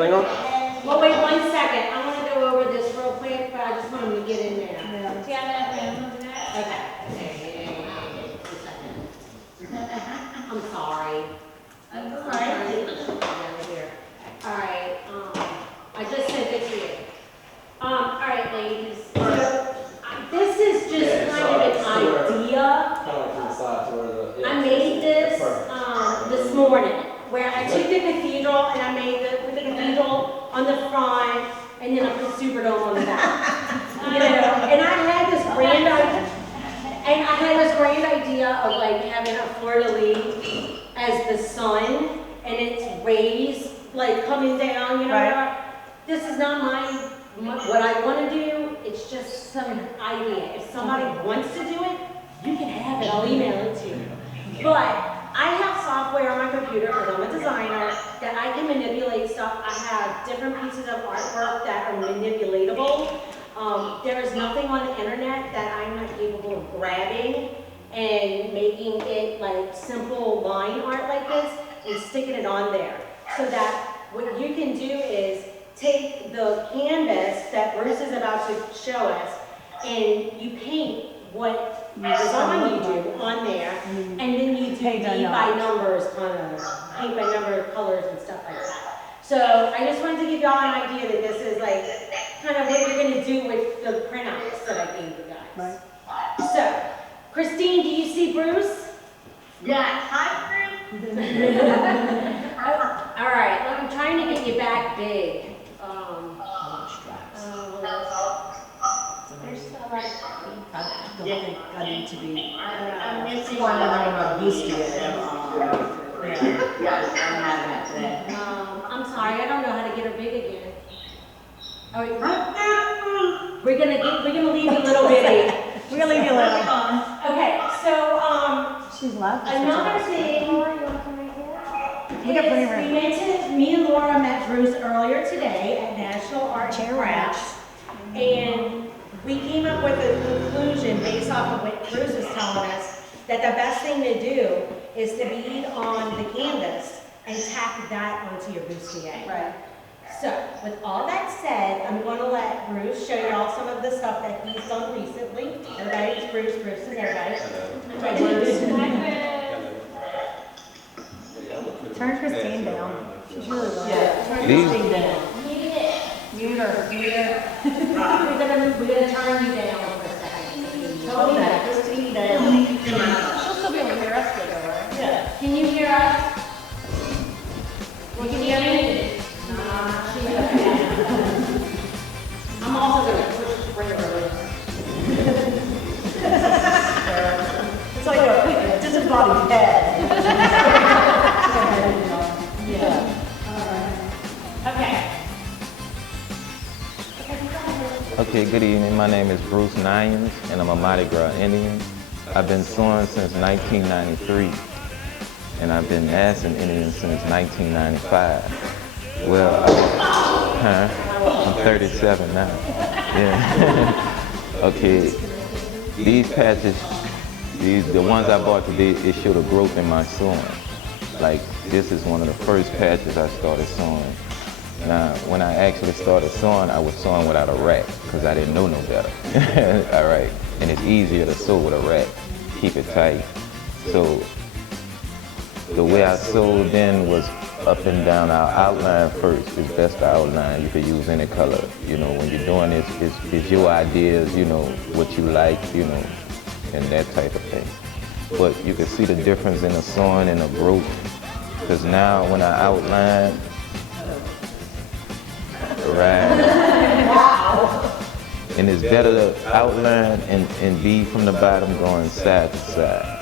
Well, wait 1 second. I want to go over this real quick, but I just want him to get in there. Yeah. See how that went? Okay. Okay. 2 seconds. I'm sorry. That's all I'm right. sorry. Down here. All right. I just sent it to you. All right, ladies. So this is just kind of an idea. I made this morning, where I took the cathedral and I made with the cathedral on the front, and then I put Superdome on the back. And I had this grand idea. And I had this grand idea of like having a fleur-de-lis as the sun, and its rays like coming down, Right. This is not what I want to do. It's just some idea. If somebody wants to do it, you can have it. I'll email it to you. But I have software on my computer, because I'm a designer, that I can manipulate stuff. I have different pieces of artwork that are manipulatable. There is nothing on the internet that I'm not capable of grabbing and making it like simple line art like this and sticking it on there. So that what you can do is take the canvas that Bruce is about to show us, and you paint what design you do on there, and then you do paint by numbers, kind of paint by number colors and stuff like that. So I just wanted to give y'all an idea that this is like kind of what you're going to do with the printouts that I gave you guys. Right. So, Christine, do you see Bruce? Yeah. Hi, Bruce. All right, I'm trying to get you back big. I don't think I need to be. I'm missing One one. of my boosted. Yes, I'm having it today. I'm sorry, I don't know how to get her big again. Oh, we're gonna leave you a little bitty. We're gonna leave you alone. Okay, so She's laughing. another thing. We got plenty of room. Me and Laura met Bruce earlier today at National Art and Crafts, and we came up with a conclusion based off of what Bruce was telling us, that the best thing to do is to bead on the canvas and tack that onto your bustier. Right. So, with all that said, I'm going to let Bruce show you all some of the stuff that he's done recently. Everybody's Bruce, Bruce is everybody. Turn Christine down. She's really loud. Yeah. Turn These- Christine down. Mute her. We're gonna turn you down for a second. Hold that. Christine down. She'll still be able to hear us good, though, right? Yeah. Can you hear us? You can hear me? I'm also gonna push the spring over. It's like a disembodied head. Yeah. Okay. Okay, good evening. My name is Bruce Nyans, and I'm a Mardi Gras Indian. I've been sewing since 1993, and I've been as an Indian since 1995. Well, I'm 37 now. Yeah. Okay, these patches, the ones I bought today, it showed a growth in my sewing. Like, this is one of the first patches I started sewing. Now, when I actually started sewing, I was sewing without a rack because I didn't know no better. All right, and it's easier to sew with a rack, keep it tight. So the way I sewed then was up and down. Our outline first. It's best to outline. You could use any color. When you're doing this, it's your ideas. What you like. And that type of thing. But you can see the difference in the sewing and the growth. Because now when I outline. Right. Wow. And it's better to outline and be from the bottom going side to side.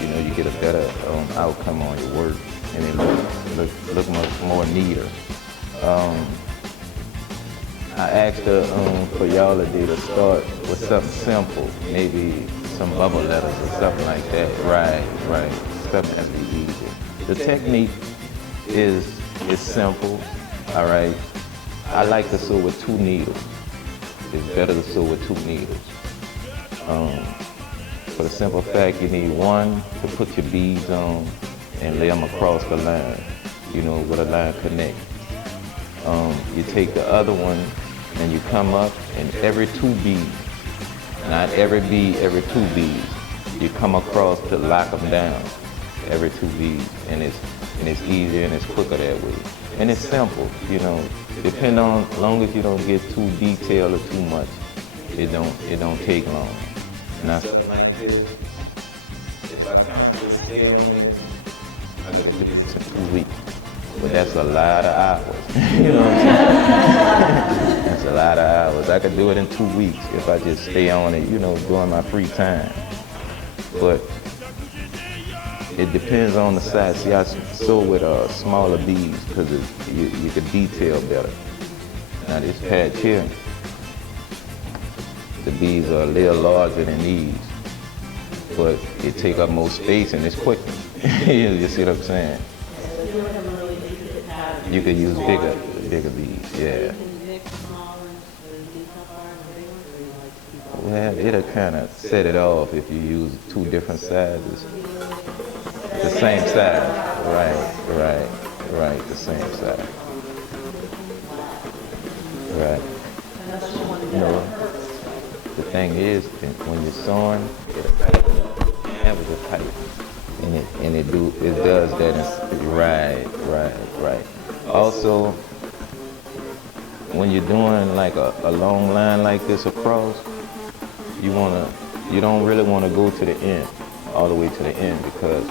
You get a better outcome on your work, and it look much more neater. I asked for y'all today to start with something simple, maybe some bubble letters or something like that. Right. Something that'd be easy. The technique is simple, all right. I like to sew with 2 needles. It's better to sew with 2 needles. For the simple fact, you need one to put your beads on and lay them across the line, where the line connects. You take the other one and you come up, and every 2 beads, not every bead, every 2 beads, you come across to lock them down, every 2 beads, and it's easier and it's quicker that way. And it's simple, you know, depend on, as long as you don't get too detailed or too much, it don't take long. Now, something like this, if I constantly stay on it, I could do this in 2 weeks. But that's a lot of hours, you know what I'm saying? That's a lot of hours. I could do it in 2 weeks if I just stay on it, you know, during my free time. But it depends on the size. See, I sew with smaller beads because you can detail better. Now this patch here, the beads are a little larger than these, but it take up more space and it's quicker. You see what I'm saying? You could use bigger beads, yeah. Well, it'll kind of set it off if you use 2 different sizes. The same size, right, the same size. Right. You know, the thing is, when you're sewing, it'll tighten up. The canvas will tighten. And it does that, right. Also, when you're doing like a long line like this across, you don't really want to go to the end, all the way to the end, because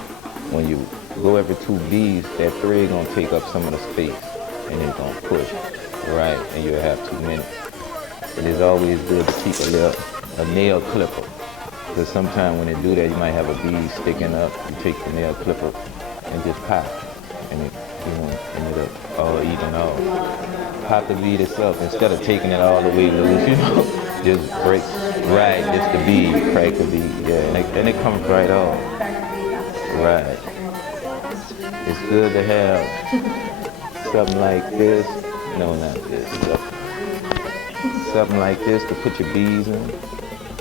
when you go every 2 beads, that thread gonna take up some of the space, and it's gonna push, right, and you'll have too many. It is always good to keep a nail clipper, because sometimes when they do that, you might have a bead sticking up. You take the nail clipper and just pop, and it'll all even out. Pop the bead itself instead of taking it all the way loose, you know. Just break, right, just the bead, crack the bead, yeah, and it comes right off. Right. It's good to have something like this. No, not this. Something like this to put your beads in.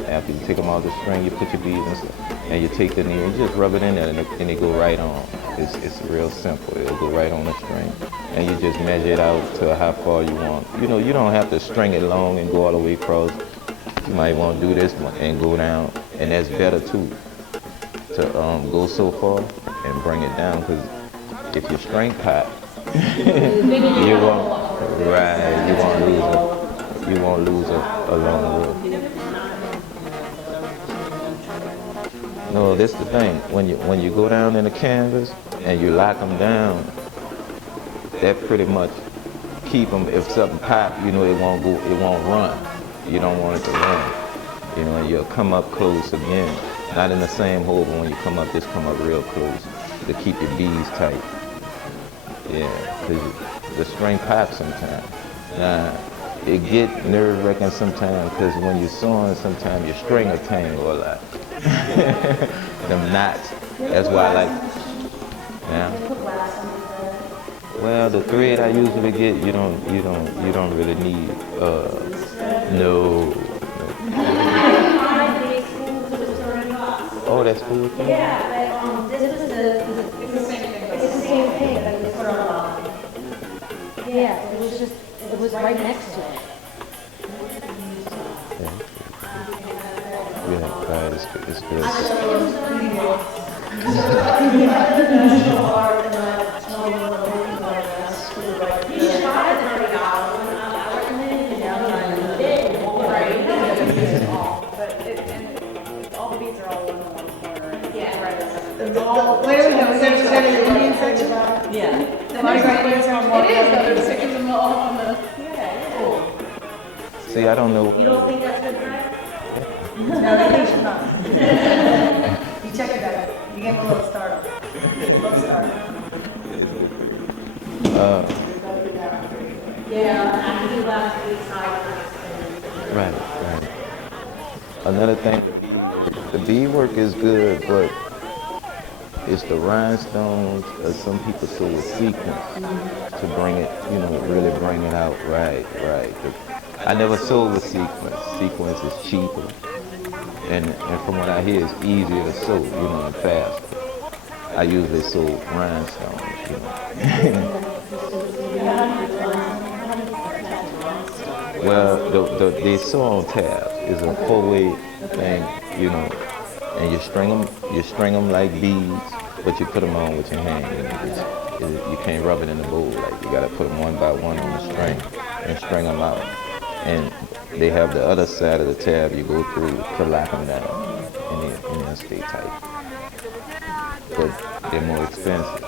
After you take them off the string, you put your beads in, and you take the needle and just rub it in there, and it go right on. It's real simple. It'll go right on the string, and you just measure it out to how far you want. You know, you don't have to string it long and go all the way across. You might want to do this one and go down, and that's better too. To go so far and bring it down, because if you string pop, you won't lose a long rope. No, this the thing. When you go down in the canvas and you lock them down, that pretty much keep them. If something pop, you know it won't run. You don't want it to run. You know, and you'll come up close again. Not in the same hole, but when you come up, just come up real close to keep your beads tight. Yeah, because the string pops sometimes. Now, it get nerve-wracking sometimes, because when you're sewing, sometimes your string will tangle a lot. Them knots. That's why I like. Yeah. Well, the thread I usually get, you don't really need. No. Oh, that's cool. Yeah, but this is it's the same thing, but it's sort of yeah, it was right next to it. Yeah, right, it's good. Wait a minute, was there an Indian section? Yeah. The Mardi Gras beads are on Mardi Gras. It is, though, they're sticking them all on the, See, I don't know. You don't think that's good, right? no, they should not. You check it out. You gave me a little startup. Yeah, after you left, Right. Another thing, the beadwork is good, but it's the rhinestones, as some people say, with sequins to bring it, you know, really bring it out. Right. I never sold with sequins. Sequins is cheaper, and from what I hear, it's easier to sew, you know, and faster. I usually sew rhinestones, you know. Well, they sew on tabs. It's a four-way thing, you know, and you string them like beads, but you put them on with your hand. You know, you can't rub it in the bowl. Like you gotta put them one by one on the string and string them out. And they have the other side of the tab you go through to lock them down, and they'll stay tight. But they're more expensive.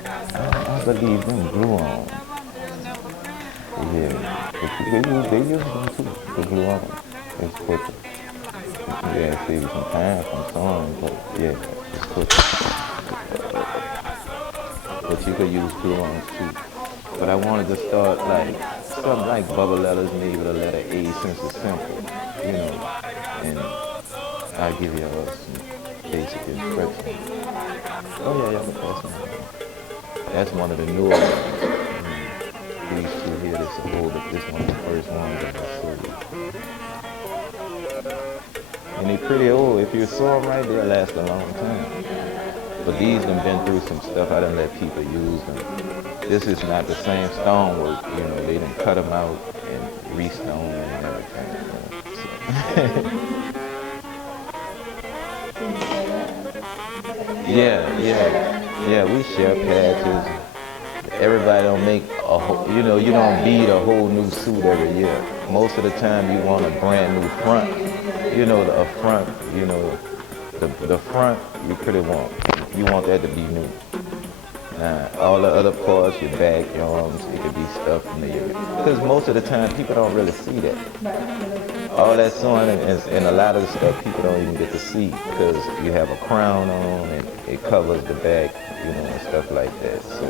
I believe them glue on. Yeah, but they use them too to glue on. It's quicker. Yeah, save you some time from sewing, but yeah, it's quicker. But you could use glue on too. But I wanted to start like something like bubble letters, maybe the letter A since it's simple, you know. And I'll give you some basic instructions. Oh yeah, y'all can pass them on. That's one of the newer ones. These two here, this one of the first ones that I sold. And they're pretty old. If you sew them right, they'll last a long time. But these done been through some stuff. I done let people use them. This is not the same stonework, you know. They done cut them out and re-stone them and everything. You know, so. Yeah, we share patches. Everybody don't make a whole, you know, you don't beat a whole new suit every year. Most of the time you want a brand new front. You know, a front, you know, the front you pretty want. You want that to be new. All the other parts, your back, your arms, it could be stuff familiar. Because most of the time people don't really see that. All that sewing and a lot of the stuff people don't even get to see because you have a crown on and it covers the back, you know, and stuff like that. So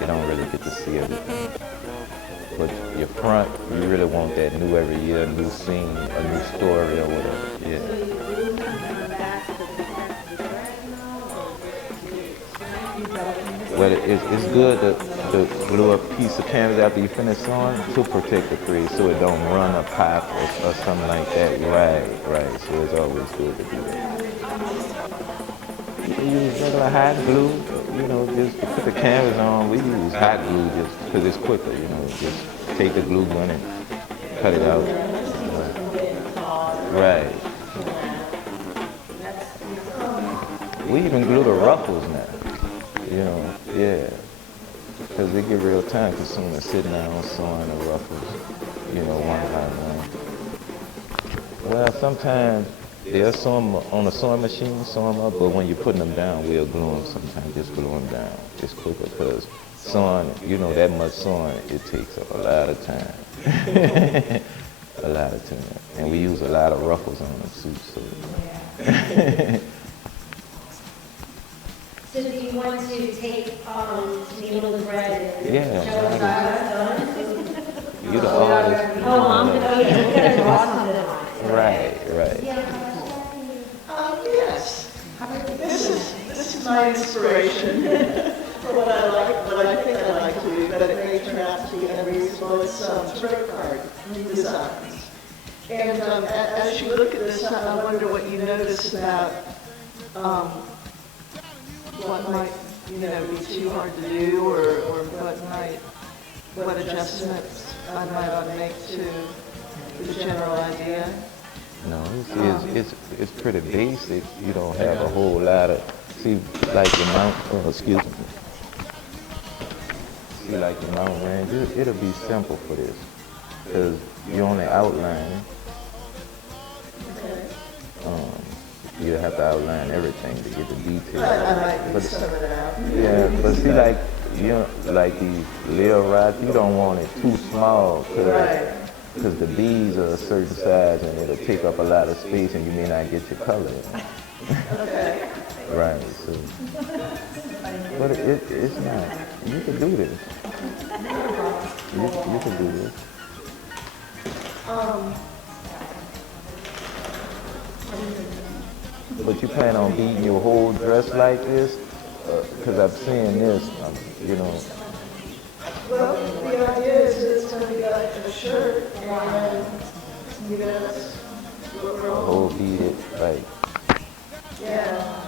you don't really get to see everything. But your front, you really want that new every year, a new scene, a new story or whatever. Yeah. But it's good to glue a piece of canvas after you finish sewing to protect the thread so it don't run or pop or something like that. Right. So it's always good to do that. You can use regular hot glue, you know, just to put the canvas on. We use hot glue just because it's quicker, you know. Just take the glue gun and cut it out. Right. We even glue the ruffles now. You know, yeah, because they get real time consuming sitting down sewing the ruffles, you know, one by one. Well, sometimes they'll sew them on a sewing machine, sew them up, but when you're putting them down, we'll glue them sometimes, just glue them down. It's quicker because sewing, you know, that much sewing, it takes up a lot of time. A lot of time. And we use a lot of ruffles on them suits, so. So do you want to take needle and thread and Yeah. show us how it's done? You're the artist. Oh, I'm gonna draw something on it. Right. Yes. This is my inspiration for what I think I like to do, but it may turn out to be unreasonable. It's tarot card designs. And as you look at this, I wonder what you notice about what might, you know, be too hard to do, or what adjustments I might ought to make to the general idea. No, it's pretty basic. You don't have a whole lot of, see, like the mount, excuse me. See, like the mountain range, it'll be simple for this, because you only outline. You have to outline everything to get the details. I might leave some of it out. Yeah, but see, like, you know, like these little rods, you don't want it too small, because the beads are a certain size and it'll take up a lot of space and you may not get your color. Okay. Right, so. But it's not. You can do this. You can do this. But you plan on beating your whole dress like this? Because I'm seeing this, you know. Well, the idea is it's going to be like a shirt, and you know, that's what we're all. Whole beaded, like. Yeah.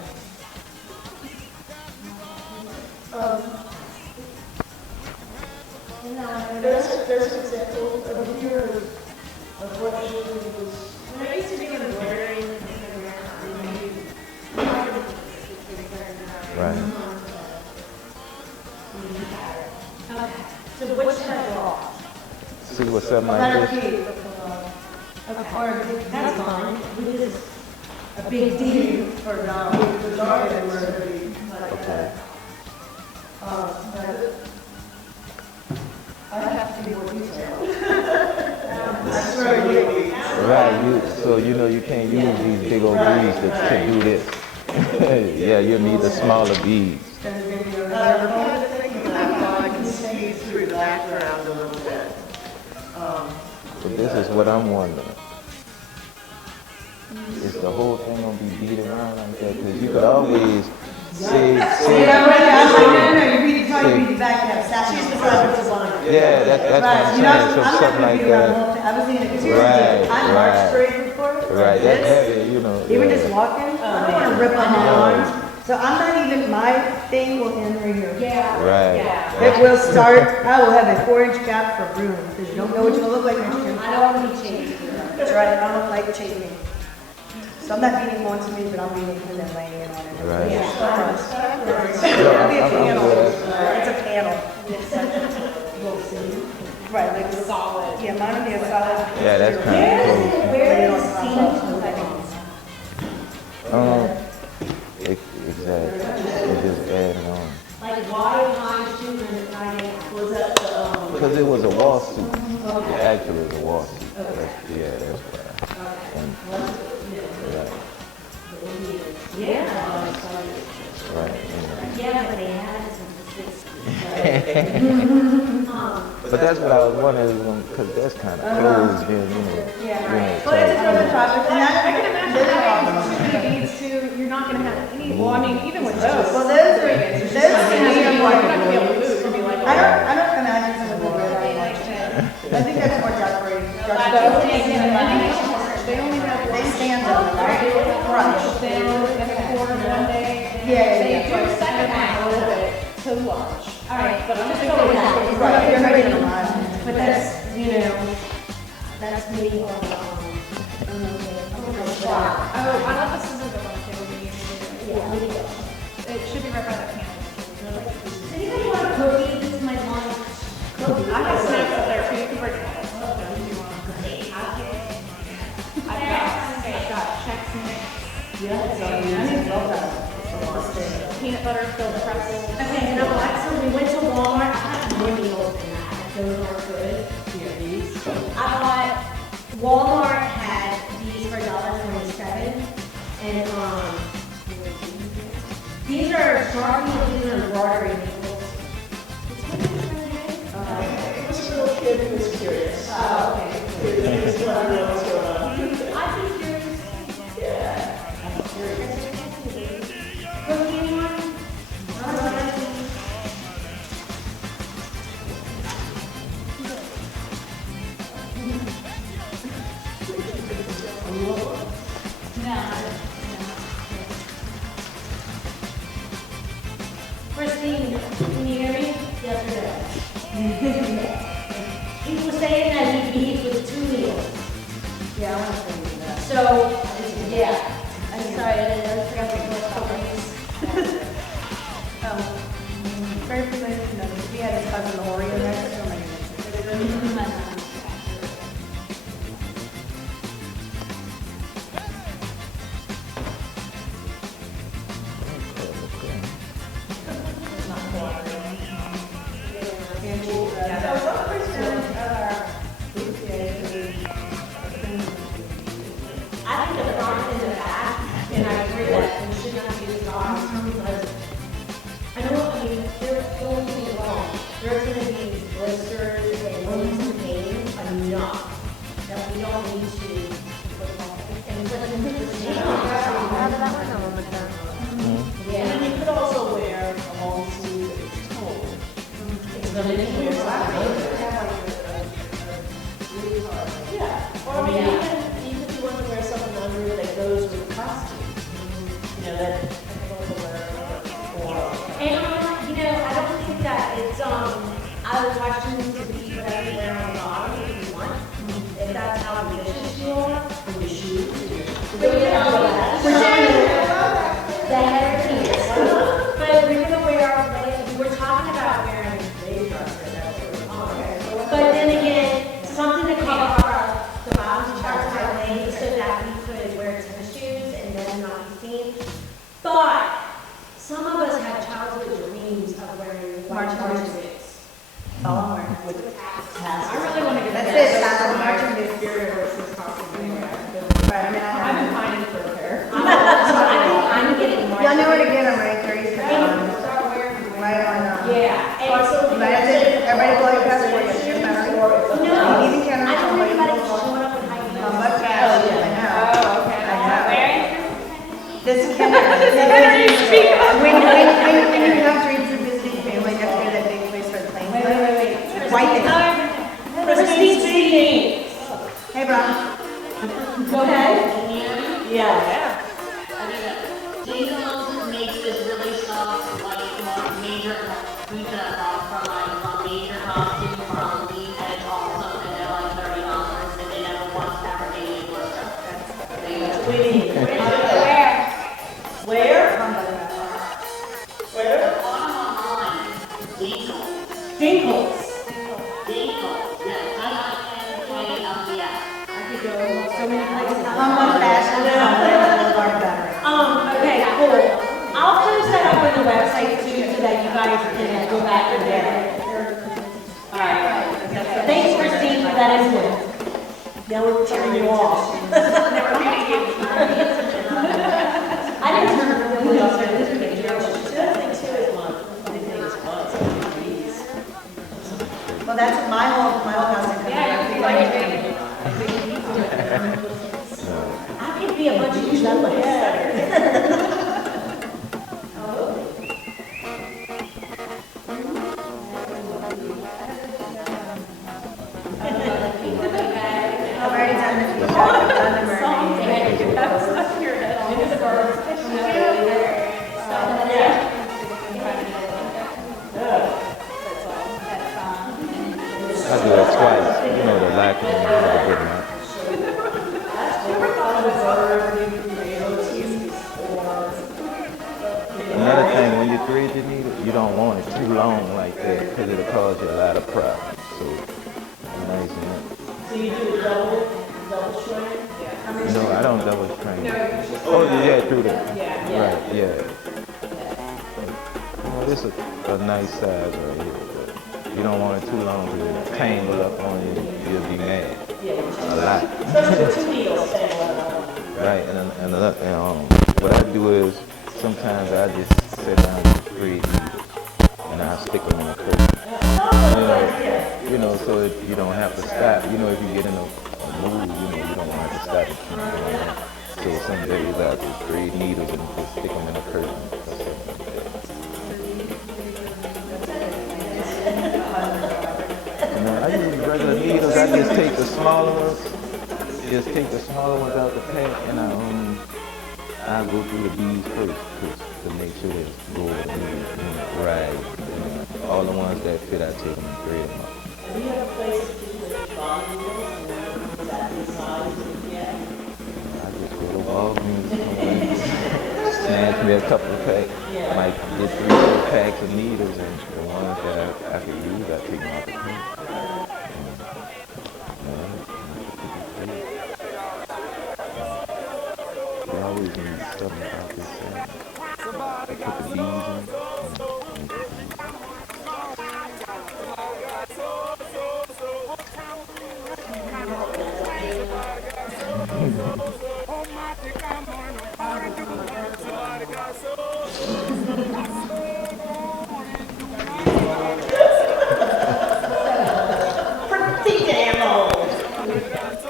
there's an example of here of what she was. When I used to do embroidery, Right. okay. So what should I draw? See what's something like Letter this? P. Okay, that's fine. We do this a big D. For now, the dog that we're going to be like Okay. that. I have to be more detailed. That's where you need. Right, so you know you can't use these big old beads to do this. Yeah, you need the smaller beads. I can see through the background a little bit. So this is what I'm wondering. Is the whole thing gonna be beat around like that? Because you could always say, No, you read it, you read it back, yeah, She's the graphic designer. yeah, that's what I'm saying, so something like that. I was thinking, because Right, I marched right. straight before. Right, that's heavy, you know. Even yeah. just walking, I don't want to rip on my arms. So I'm not even, my thing will end right here. Yeah. Right. Yeah. It will start, I will have a 4-inch gap for room, because you don't know what you're gonna look like next year. I don't want to be changed. That's right, I don't like changing. So I'm not beating one to me, but I'm beating and then laying it on it. Right. Yeah. So It'll be a I'm panel. good. It's a panel. Right, like solid. Yeah, mine would be a solid. Yeah, that's kind of cool. Where is Exactly. It just adding on. like why am I shooting at 9 a.m.? Was that the, Because it was a lawsuit. It actually was a lawsuit. Yeah, that's why. And, Yeah. right. Yeah, but they had it since the 60s. But that's what I was wondering, because that's kind of closed in, you know. Yeah. Well, it's another topic, and I can imagine having too many beads too, you're not gonna have any, well, I mean, even with those. Well, those are, You're those not to gonna me be are able more. to move, it's gonna be like. I don't imagine some of the red I like. I think that's more decorating. They only have They one stand up, right? Right. thing in the corner one day. Yeah, They yeah, do a second half a little bit too large. All right, But I'm just Right, going You're not getting them on. but that's, you know, that's me on, Oh, I love the scissors up on the table. yeah, we go. It should be right by that panel. Does anybody want a cookie? This is my lunch. I have snacks up there too, you can bring it. I've got Chex Mix, peanut butter filled pretzels. Okay, and Alexa, we went to Walmart. I have more meals than that. Those are good. I bought, Walmart had these for $1.27. And, these are Sharpie, these are embroidery needles. This little kid who was curious. Oh, okay. He was wondering what was going on. I'd be curious. Yeah. Cookie anyone? Christine, can you hear me? Yes or no? He was saying that he beat with 2 meals. Yeah, I want to say that. So, yeah. I'm sorry, I forgot to put companies. Very familiar, you know, he had his cousin Lori in there, so many. I think the front and the back, and I agree that we should not use the arms because I know, I mean, there's going to be wrong. There's going to be blisters and wounds and pain enough that we don't need to put on. And put them in the same. And Yeah. then you could also wear a long sleeve if it's cold. It's going to be Yeah, or I mean, even if you want to wear something under it that goes with the costume. You know, that people wear or. And, you know, I don't think that it's, I was watching the people that marching boots. That's all I'm wearing. I really want to get That's there. it, tassel I'm marching marching boots. spirit versus costume anyway. Right, I mean, I've been pining for a pair. I'm getting y'all know where to get them, right? They're easy to find. Start wearing. Right on, Yeah. And you might have to, everybody blow your passport, you should have. no, You need to count I don't think about it on showing up with high heels. how much cash, I know. Oh, okay. I know. Where? This can, when you have dreams of visiting family, you have to go to that big place where the planes live. White thing. Christine speaking. Hey, bro. Go ahead. Yeah. Jason Moses makes this really soft, like, major, from like, major costume for Halloween, and it's awesome, and they're like $30, and they never once fabricated blister. There you go. Where? Online, Dinkle. Dinkles. Dinkle, yeah, I I could go so many places. Humble fashion, Boulevard Battery. Okay, cool. I'll post that up on the website too, so that you guys can go back and get it. All right. Thanks, Christine, for that input. Now we're tearing you off. I didn't turn it really off, so this is getting Well, that's my whole house. I could be a bunch of you. I've already done the t-shirt, I've done the mermaid. I do that twice. You know, the lack of a good night. Another thing, when you thread your needle, you don't want it too long like that because it'll cause you a lot of problems. So, nice and So you do double shred? no, I don't double strain. Oh, yeah, through there. Right, yeah. Well, this is a nice size right here, but you don't want it too long because it'll tangle up on you. You'll be mad. A lot. Especially the two needles tangle up. Right, and what I do is sometimes I just sit down and thread and I stick them in a curtain. So that you don't have to stop. If you get in a mood, you don't want to stop and keep doing that. So some days I just thread needles and just stick them in a curtain. I use regular needles. I just take the smaller ones. Just take the smaller ones out the pack, and I go through the beads first to make sure that it's good and right. And all the ones that fit, I take them and thread them up. Do you have a place to do the bond needles and exactly size you get? I just go to Walgreens, snatch me a couple of packs. Might get 3-4 packs of needles, and the ones that I could use, I take them out the pack. They always need something about this thing. I put the beads in. Pretty damn old.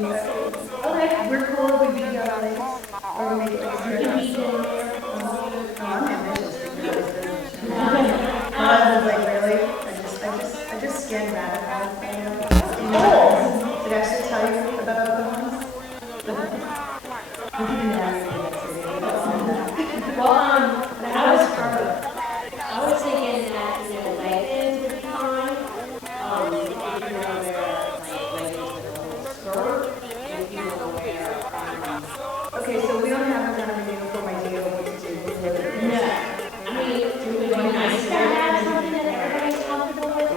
Okay, we're cool, we beat you out, or we make it like zero. I'm ambitious. My husband's like, really? I just scanned that out. Did I actually tell you about the ones? Well, I was thinking that, leggings would be fine. If you want to wear, leggings with a little skirt, if you want to wear, Okay, so we don't have a kind of a uniform idea of what to do. no. I mean, it would be nice to have something that everybody's comfortable with,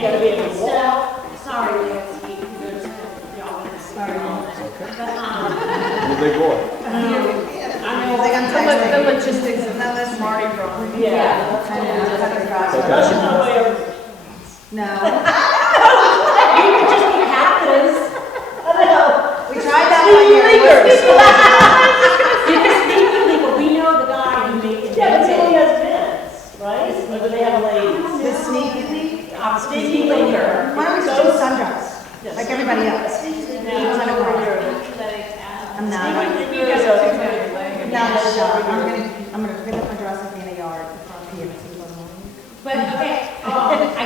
gotta be able to walk. Sorry, Nancy, there's, y'all, sorry. But, Big boy. I know, Like I'm The texting. logistics of Not listening. Mardi Gras. Yeah. I know, it's like a process. That's not the way everything. No, you could just be captives. I know. we tried that one year. It You can speak illegal, we know the guy who made it. Yeah, but he only has men's, right? Or do they have ladies? was the sneaky league. Sneaky linker. Why don't we just do sundress, like everybody else? I'm not. You guys are too many. No, I'm gonna pick up my dress and be in a yard for PM tomorrow morning. But, okay, I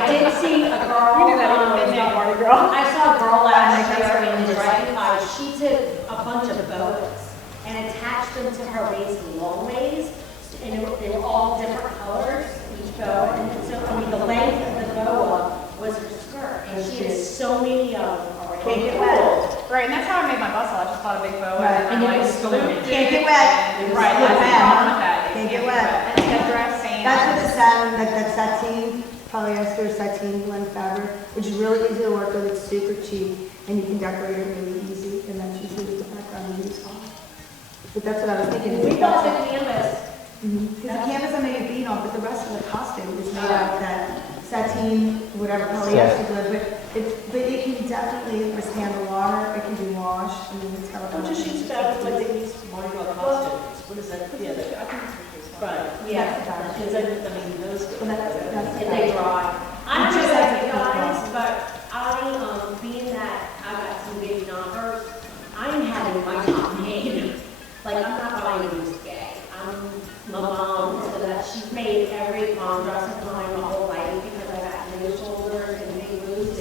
did see a girl. We do that even in Mardi Gras. I saw a girl last year in the right, she took a bunch of bows and attached them to her waist long ways, and they were all different colors, each bow, and so, I mean, the length of the boa was her skirt, and she has so many of them already. Can't get wet. Right, and that's how I made my bustle. I just bought a big bow Right. and I like looped it. Can't get wet. Right, that's the problem with that. Can't get wet. And headdress, same. That's what the satin, that sateen, polyester sateen blend fabric, which is really easy to work with, it's super cheap, and you can decorate it really easy, and then just leave the background and use on. But that's what I was thinking. We got the canvas. Because the canvas I made a bead on, but the rest of the costume is made out of that sateen, whatever polyester blend, but it can definitely withstand the water, it can be washed, I mean, it's got a Don't bunch just use fabric like they use Mardi Gras costumes. What is that? Yeah, right. Yeah. Because I mean, those. Well, that's If they dry. I don't Just know like about you the guys, football. but being that I got some big numbers, I'm having my top made. Like, I'm not buying these gay. My mom, so that she's made every prom dress of mine my whole life because I got no shoulders and big boobs,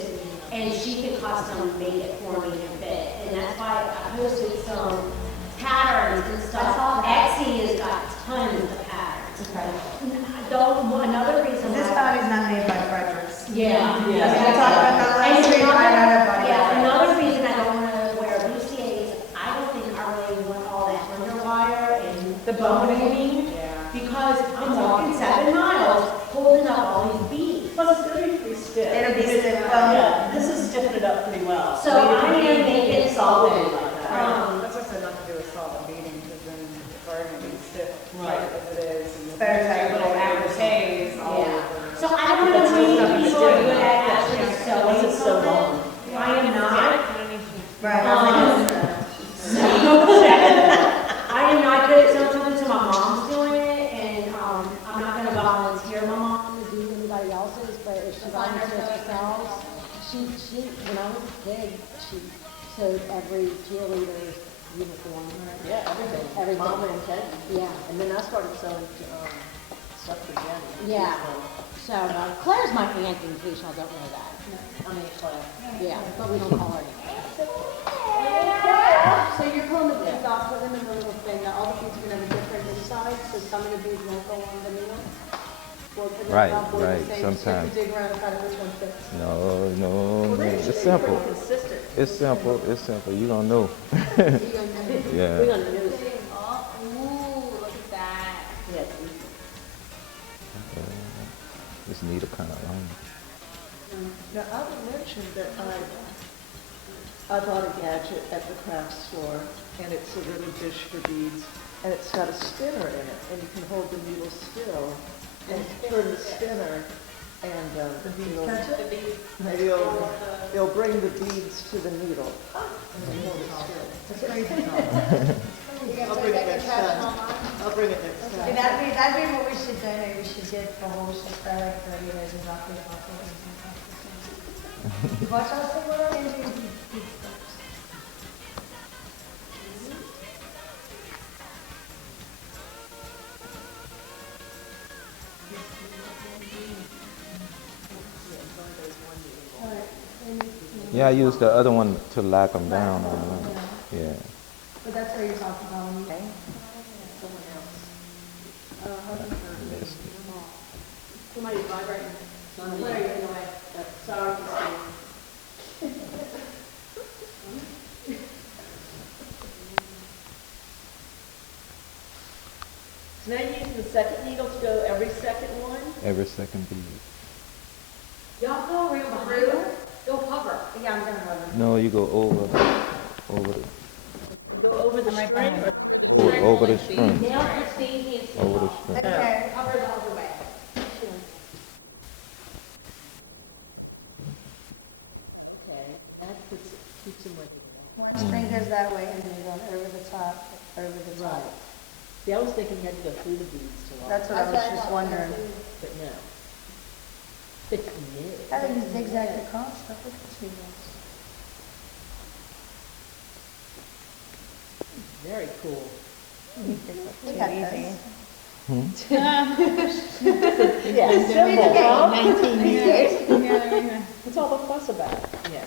and she could custom make it for me to fit. And that's why I posted some patterns and stuff. Etsy has got tons of patterns. Another reason This why. body's not made by Fredericks. Yeah. We talked about that last week, right out of body. Another reason I don't want to wear Lucier's, I don't think I really want all that underwire and the boning, because I'm walking 7 miles holding up all these beads. Plus, it's gonna be pretty stiff. It'll be stiff. Yeah, this is stiffing it up pretty well. So I am making solid. That's what I said not to do a solid beating, because then it's already gonna be stiff, Right. tight as it is. And Better there's tight. little appliques all Yeah. over. So I don't know how many people are good at actually Once sewing it's so long. something. I am not. Right. I am not good at sewing something, so my mom's doing it, and I'm not gonna volunteer my mom to do anybody else's, but if she volunteers herself, she, when I was a kid, she sewed every cheerleader's uniform. Yeah, everything. Everything. Mama and Ken. Yeah, And then I started sewing, stuff for Jenny. yeah. So Claire's my aunt, in case y'all don't know that. I mean, Claire. Yeah, but we don't call her. So you're pulling the beads off, put them in the little thing, now all the beads are gonna have a different inside, so some of the beads won't go on the needle? Or put them Right, on board the right, same, sometimes. So you can dig around and find out which one fits. No. It's simple. Consistent. It's simple. You don't know. Yeah. We're gonna use. Ooh, look at that. Yes. This needle kind of long. Now, I would mention that I bought a gadget at the craft store, and it's a little dish for beads, and it's got a spinner in it, and you can hold the needle still and turn the spinner, and it'll bring the beads to the needle. And then hold it still. That's crazy. I'll bring it next time. I'll bring it next See, time. that'd be what we should do, maybe we should get the whole shit there, like 30 years and roughly Watch out for what I'm doing. Yeah, I used the other one to lock them down. Yeah. But that's where you're talking about when you pay. Yes. Somebody's vibrating. Claire, you're in the way. Sorry, Christine. So now you're using the second needle to go every second one? Every second bead. Y'all go real behind through, go hover. Yeah, I'm gonna hover. No, you go over the, Go over the string or over the string, Now Christine can't see. over the string. Okay. Cover the other way. okay, that keeps them with you. One string goes that way and then go over the top, over the top. Right. See, I was thinking you had to go through the beads to lock, That's what I was just wondering. but no. How do you zigzag across? Look at you guys. Very cool. We got this. Yeah, simple, huh? 19 years. What's all the fuss about? Yeah.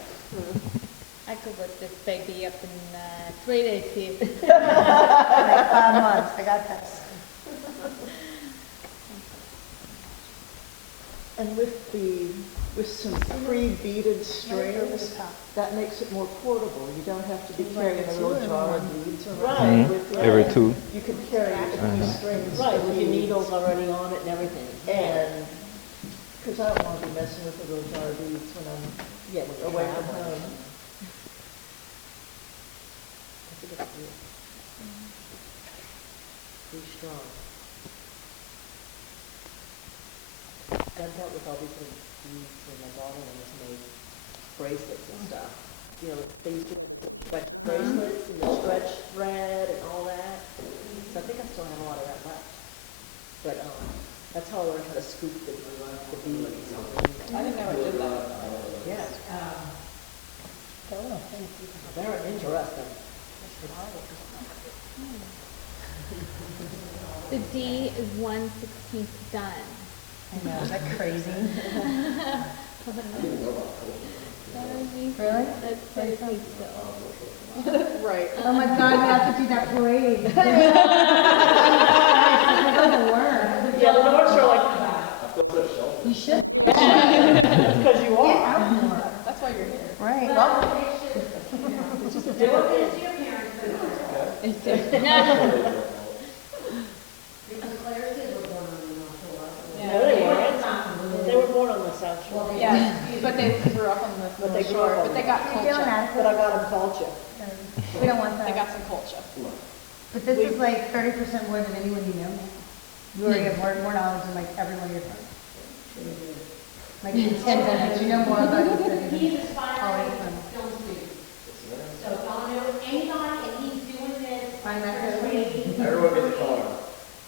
I could put this baby up in 3 days here. Like 5 months, I got this. And with some pre-beaded strings, that makes it more portable. You don't have to be carrying a little jar of beads around. Mhm. Every two. You can carry the strings. Right, with your needles already on it and everything. And, because I don't want to be messing with a little jar of beads when I'm away from home. I think it's good. Pretty strong. I've dealt with all these little beads when my daughter was made bracelets and stuff. You know, they used to like bracelets and the stretch thread and all that. So I think I still have a lot of that left. But that's how I learned how to scoop the beads. I didn't know it did that. Yeah. Very interesting. The D is 1/16 done. I know, is that crazy? Really? That's crazy still. Right. Oh my God, we have to do that parade. Yeah, the Norths are like, You should. because you are. That's why you're here. Right, well, No, they weren't. They were born on the South Shore. Yeah, but they grew up on the But they North grew up Shore, on but they the- got you're doing culture. that. But I got them culture. We don't want They that. got some culture. But this is like 30% more than anyone you know. You already have more knowledge than like everyone you're from. Like in 10 minutes, you know more about this than He's even aspiring all your friends. film student. So if y'all know anybody and he's doing this. Find that for good. free, Everyone gets a car.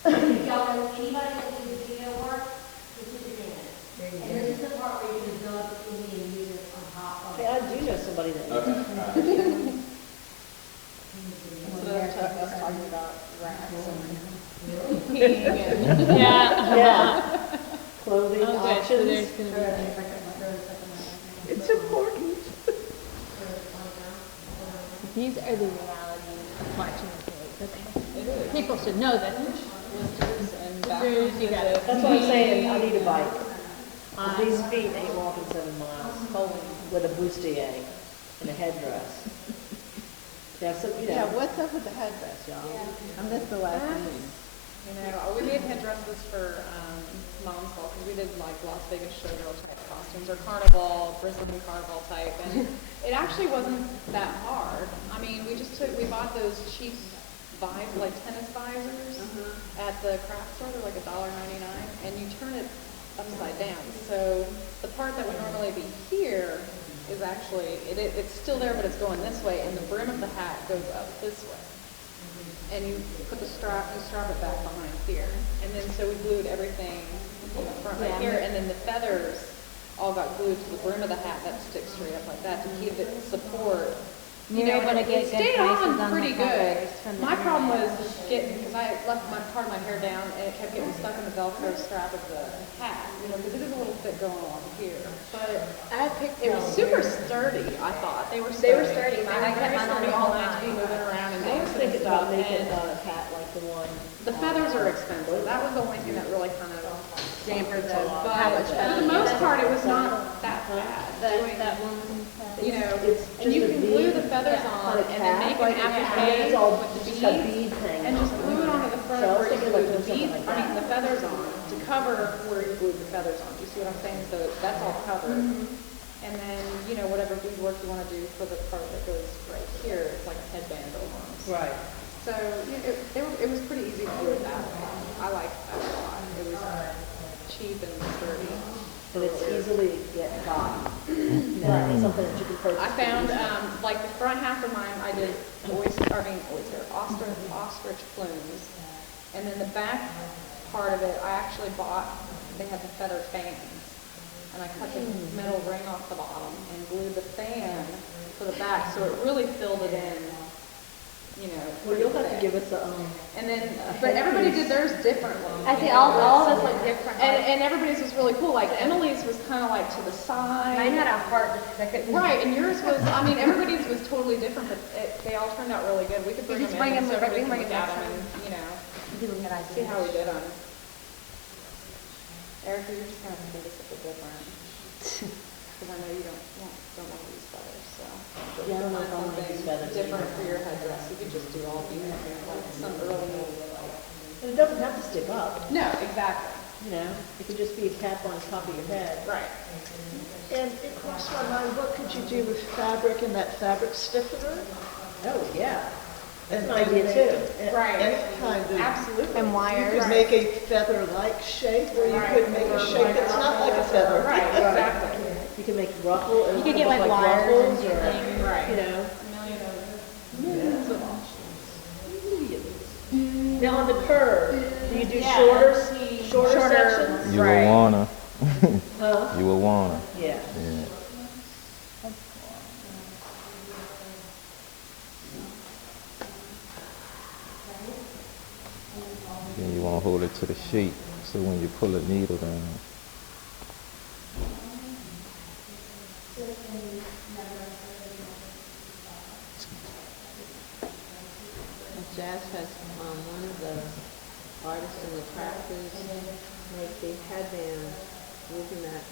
if y'all know anybody that needs video work, this is your man. And this is the part where you can build Indian music on top of Hey, it. I do know somebody that. Okay. So that's us talking about rats and Yeah. Yeah. Clothing Okay, so options. there's gonna be. It's important. These are the realities of watching the movies. Okay. People should know this. and There's, you got it. That's what I'm saying, I need a bike. With these feet ain't walking 7 miles. With a bustier and a headdress. Yeah, so, you know. what's up with the headdress, y'all? I missed the last meeting. You know, we made headdresses for Mom's Ball because we did like Las Vegas showgirl type costumes or carnival, Brisbane carnival type, and it actually wasn't that hard. I mean, we bought those cheap like tennis visors at the craft store. They're like $1.99, and you turn it upside down. So the part that would normally be here is actually it's still there, but it's going this way, and the brim of the hat goes up this way. And you put you strap it back behind here. And then so we glued everything in the front right here, and then the feathers all got glued to the brim of the hat that sticks straight up like that to keep it support. You know, but it stayed on pretty good. My problem was because I left part of my hair down and it kept getting stuck in the Velcro strap of the hat, you know, because it is a little thick going along here. But it was super sturdy, I thought. They were sturdy. I kept my sturdy all the time moving around and I was dancing and thinking stuff. about making And a hat like the one. the feathers are expensive. That was the only thing that really kind of dampened the, but for the most part, it was not that bad. You know, and you can glue the feathers on and then make an applique with the Just got beads beads hanging and just on. glue it onto the front So I was where you thinking glue about the doing beads, something like the feathers on to cover where you glued the feathers on. Do you see what I'm saying? So that's all covered. And then, whatever beadwork you want to do for the part that goes right here, it's like a headband almost. Right. So, it was pretty easy to do it that way. I liked that a lot. It was cheap and sturdy. And it's easily get got. Right. Something that you can purchase. I found, like the front half of mine, I did ostrich plumes. And then the back part of it, I actually bought, they had the feather fans. And I cut the metal ring off the bottom and glued the fan to the back, so it really filled it in, Well, you'll have to give us a, And then, but everybody did theirs differently. I think all of us look different. And everybody's was really cool. Like Emily's was kind of like to the side. Mine had a heart because I couldn't. Right, and yours was, everybody's was totally different, but they all turned out really good. We could bring just them bring in them so right, everybody we can can look bring at them them and, You look at see how we did them. Erica, you're just gonna have to think it's a bit different. Because I know you don't like these feathers, so. Yeah, I don't know if I like these feathers Different either. for your headdress. You could just do all these, like some early, and it doesn't have to stick up, No, exactly. It could just be a cap on top of your head. Right. And it crossed my mind, what could you do with fabric and that fabric stiffener? Oh, yeah. That's And an idea too. Right. Any kind of, Absolutely. And you wires. could make a feather-like shape, or you could make a shape that's not like a feather. Right, exactly. You can make ruffle, You could get like wires ruffles and or, things. Right. millions of options. Now on the curve, do you do shorter sections? You will wanna. Huh? You will wanna. Yeah. Yeah. Then you want to hold it to the shape, so when you pull the needle down. Jazz Fest, one of the artists in the crafters make the headband using that,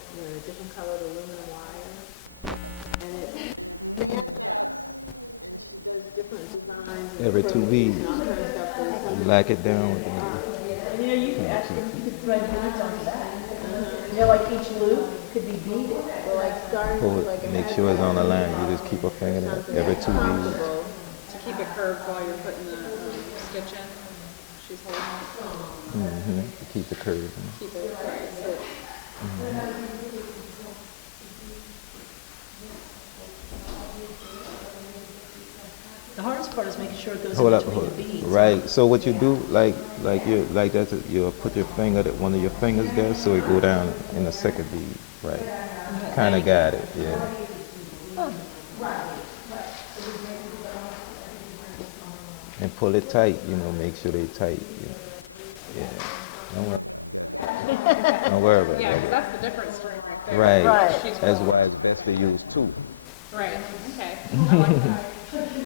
different colored aluminum wire. And there's different designs. and Every 2 beads. and all kinds of stuff. You lock it down with that. And you could actually, you could thread beads onto that. Like each loop could be beaded. Or like starting Pull with like it, a make sure it's on the line. headband, You just keep a finger there. something Every that's 2 beads. comfortable. To keep it curved while you're putting the stitch in. She's holding it. To keep the curve. Keep it right. So The hardest part is making sure it goes Hold in up, between hold the beads. Right. So what you do, you'll put your finger, one of your fingers there, so it go down in the second bead. Right. Kind of got it. Yeah. And pull it tight. Make sure they tight. Yeah. Don't worry. Don't worry about yeah, because that. that's the different string right there. Right. Right. She's That's why it's best to use 2. Right. Okay. I like that.